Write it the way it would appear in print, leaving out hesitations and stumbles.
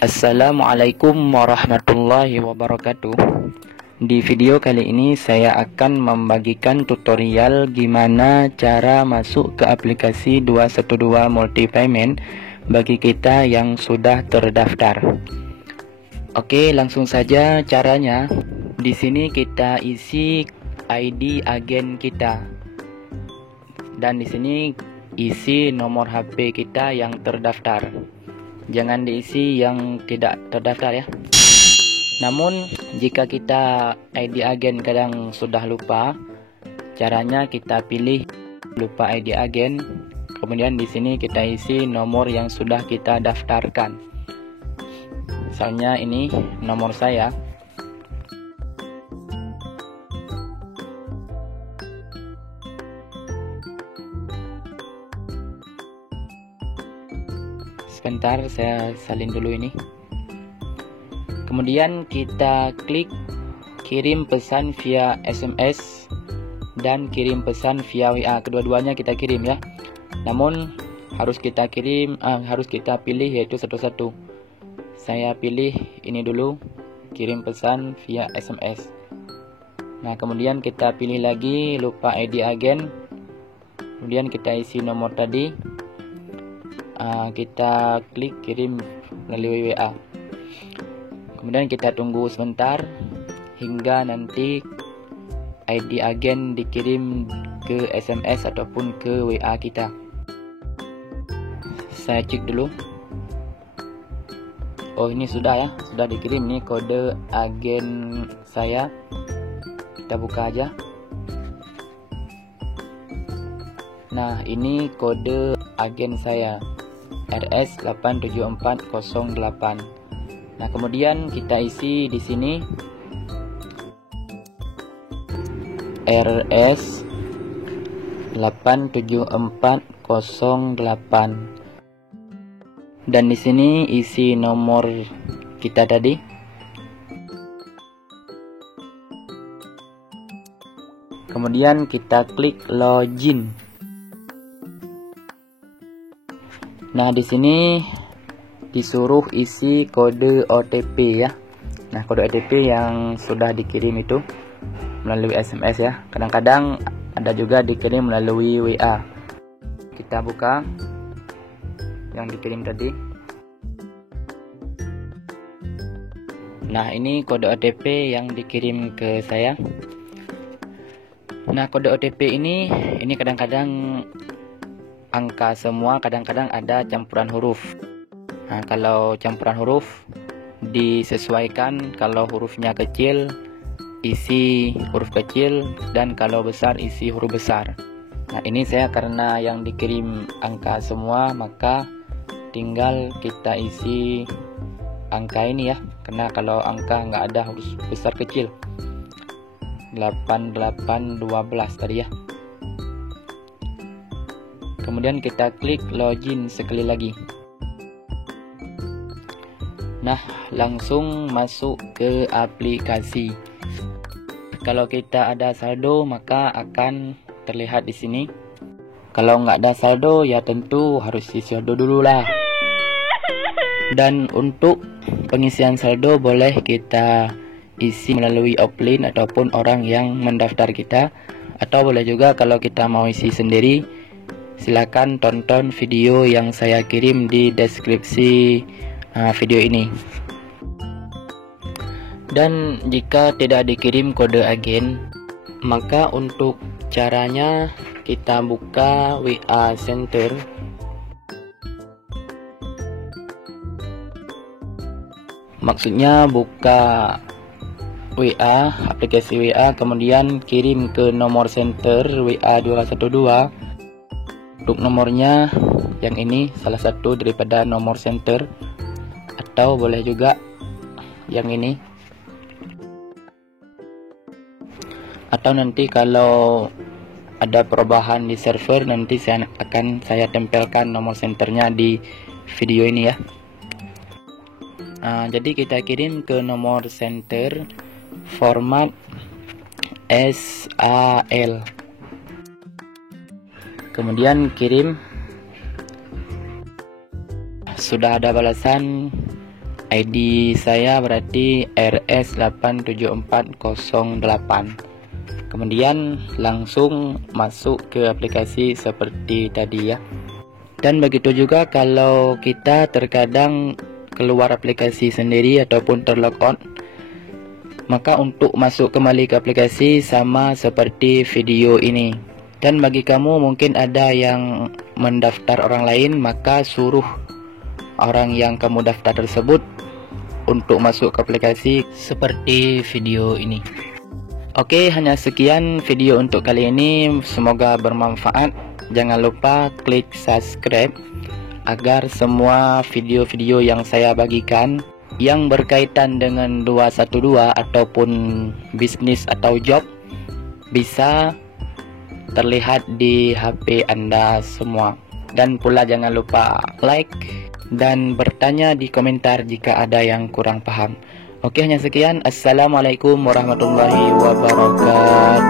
Assalamualaikum warahmatullahi wabarakatuh. Di video kali ini saya akan membagikan tutorial gimana cara masuk ke aplikasi 212 Multi Payment bagi kita yang sudah terdaftar. Oke, langsung saja caranya. Di sini kita isi ID agen kita. Dan di sini isi nomor HP kita yang terdaftar. Jangan diisi yang tidak terdaftar ya. Namun jika kita ID agen kadang sudah lupa, caranya kita pilih lupa ID agen. Kemudian di sini kita isi nomor yang sudah kita daftarkan. Misalnya ini nomor saya. Sebentar, saya salin dulu ini. Kemudian kita klik kirim pesan via SMS dan kirim pesan via WA. Kedua-duanya kita kirim ya. Namun harus kita pilih yaitu satu-satu. Saya pilih ini dulu, kirim pesan via SMS. Nah, kemudian kita pilih lagi lupa ID agen. Kemudian kita isi nomor tadi. Kita klik kirim melalui WA. Kemudian kita tunggu sebentar hingga nanti ID agen dikirim ke SMS ataupun ke WA kita. Saya cek dulu. Oh, ini sudah ya, sudah dikirim nih kode agen saya. Kita buka aja. Nah, ini kode agen saya. RS87408. Nah, kemudian kita isi di sini RS87408. Dan di sini isi nomor kita tadi. Kemudian kita klik login. Nah, di sini disuruh isi kode OTP ya. Nah, kode OTP yang sudah dikirim itu melalui SMS ya. Kadang-kadang ada juga dikirim melalui WA. Kita buka yang dikirim tadi. Nah, ini kode OTP yang dikirim ke saya. Nah, kode OTP ini kadang-kadang angka semua, kadang-kadang ada campuran huruf. Nah, kalau campuran huruf disesuaikan, kalau hurufnya kecil isi huruf kecil dan kalau besar isi huruf besar. Nah, ini saya karena yang dikirim angka semua, maka tinggal kita isi angka ini ya, karena kalau angka nggak ada huruf besar kecil. 8812 tadi ya. Kemudian kita klik login sekali lagi. Nah, langsung masuk ke aplikasi. Kalau kita ada saldo maka akan terlihat di sini. Kalau nggak ada saldo ya tentu harus isi saldo dulu lah. Dan untuk pengisian saldo boleh kita isi melalui offline ataupun orang yang mendaftar kita, atau boleh juga kalau kita mau isi sendiri. Silakan tonton video yang saya kirim di deskripsi video ini. Dan jika tidak dikirim kode agen, maka untuk caranya kita buka WA Center. Maksudnya buka WA, aplikasi WA, kemudian kirim ke nomor center WA 212. Untuk nomornya yang ini salah satu daripada nomor center, atau boleh juga yang ini. Atau nanti kalau ada perubahan di server, nanti saya tempelkan nomor centernya di video ini ya. Jadi kita kirim ke nomor center format SAL. Kemudian kirim. Sudah ada balasan ID saya berarti RS87408. Kemudian langsung masuk ke aplikasi seperti tadi ya. Dan begitu juga kalau kita terkadang keluar aplikasi sendiri ataupun terlog out, maka untuk masuk kembali ke aplikasi sama seperti video ini. Dan bagi kamu mungkin ada yang mendaftar orang lain, maka suruh orang yang kamu daftar tersebut untuk masuk ke aplikasi seperti video ini. Oke, hanya sekian video untuk kali ini. Semoga bermanfaat. Jangan lupa klik subscribe agar semua video-video yang saya bagikan yang berkaitan dengan 212 ataupun bisnis atau job bisa terlihat di HP Anda semua. Dan pula jangan lupa like dan bertanya di komentar jika ada yang kurang paham. Oke, hanya sekian. Assalamualaikum warahmatullahi wabarakatuh.